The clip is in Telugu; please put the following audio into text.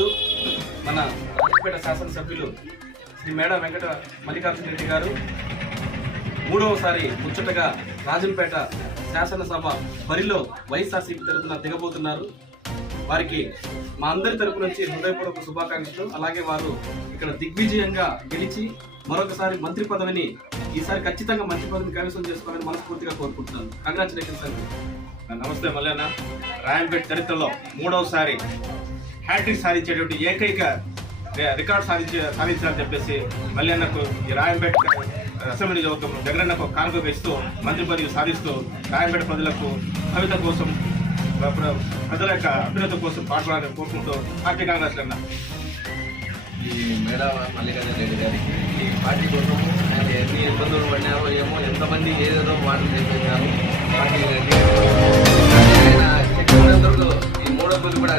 ఈరోజు మన రాజపేట శాసనసభ్యులు శ్రీ మేడ వెంకట మల్లికార్జున రెడ్డి గారు మూడవసారి ముచ్చటగా రాజంపేట శాసనసభ బరిలో వైఎస్ఆర్సీపీ తరఫున దిగబోతున్నారు. వారికి మా అందరి తరపు నుంచి హృదయపూర్వక శుభాకాంక్షలు. అలాగే వారు ఇక్కడ దిగ్విజయంగా గెలిచి మరొకసారి మంత్రి పదవిని ఈసారి ఖచ్చితంగా మంత్రి పదవిని కైవసం చేసుకోవాలని మనస్ఫూర్తిగా కోరుకుంటున్నాను. కంగ్రాచులేషన్స్ అండి నమస్తే మల్లన్న. రాయంపేట చరిత్రలో మూడవసారి హ్యాట్రిక్ సాధించేటువంటి ఏకైక రికార్డ్ సాధించే సాధించాలని చెప్పేసి మల్లన్నకు ఈ రాయంపేట అసెంబ్లీ నియోజకవర్గం జగనన్నకు కానుక వేస్తూ మంత్రి పదవి సాధిస్తూ రాయంపేట ప్రజలకు భవిత కోసం ప్రజల యొక్క అభ్యున్నత కోసం పాటలాడని కోరుకుంటూ పార్టీ కాంగ్రెస్ అన్న. ఈ మేడ మల్లికార్జున రెడ్డి గారికి ఈ పార్టీ కోసం ఆయన ఎన్ని ఇబ్బందులు పడినారో ఏమో ఎంతమంది ఏదేదో మాటలు చెప్పేశారు. పార్టీ